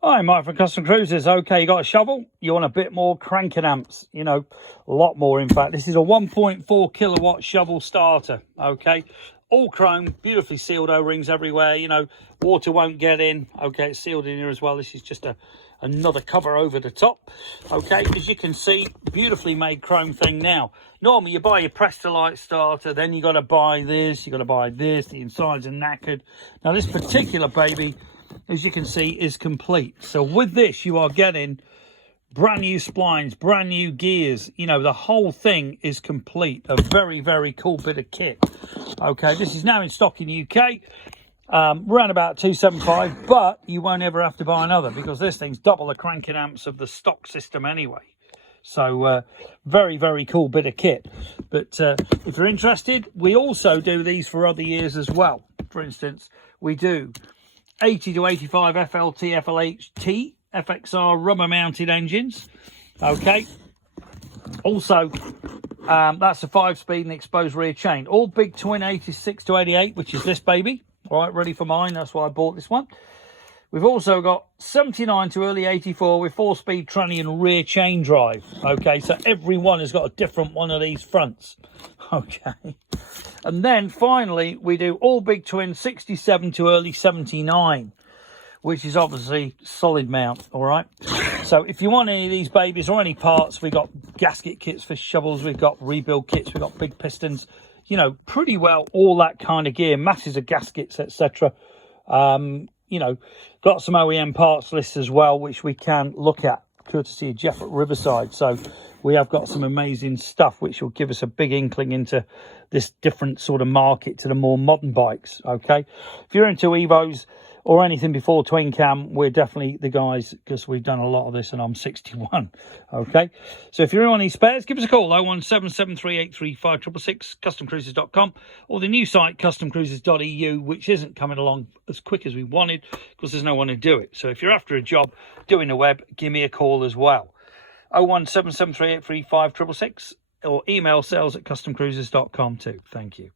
Hi, Mike from Custom Cruisers. Okay, you got a shovel, you want a bit more cranking amps, you know, a lot more in fact. This is a 1.4 kilowatt shovel starter, okay, all chrome, beautifully sealed O-rings everywhere, you know, water won't get in. Okay, it's sealed in here as well. This is just another cover over the top. Okay, as you can see, beautifully made chrome thing. Now normally you buy your Prestolite starter, then you got to buy this, you got to buy this, the insides are knackered. Now this particular baby, as you can see, is complete. So with this you are getting brand new splines, brand new gears, you know, the whole thing is complete. A very, very cool bit of kit. Okay, this is now in stock in UK, around about 275, but you won't ever have to buy another because this thing's double the cranking amps of the stock system anyway. So very, very cool bit of kit. But if you're interested, we also do these for other years as well. For instance, we do 80 to 85 FLT, FLHT, FXR rubber mounted engines. Okay. Also, that's a 5-speed and exposed rear chain. All big twin 86 to 88, which is this baby. All right, ready for mine. That's why I bought this one. We've also got 79 to early 84 with 4-speed tranny and rear chain drive. Okay, so every one has got a different one of these fronts. Okay. And then finally, we do all big twin 67 to early 79, which is obviously solid mount. All right. So if you want any of these babies or any parts, we've got gasket kits for shovels. We've got rebuild kits. We've got big pistons, you know, pretty well all that kind of gear, masses of gaskets, etc. You know, got some OEM parts lists as well, which we can look at, courtesy of Jeff at Riverside. So we have got some amazing stuff, which will give us a big inkling into this different sort of market to the more modern bikes. Okay, if you're into Evos or anything before twin cam, we're definitely the guys, because we've done a lot of this and I'm 61. Okay, so if you're in on these spares, give us a call, 01773835666, customcruisers.com, or the new site customcruisers.eu, which isn't coming along as quick as we wanted because there's no one to do it. So if you're after a job doing the web, give me a call as well, 01773835666, or email sales@customcruisers.com too. Thank you.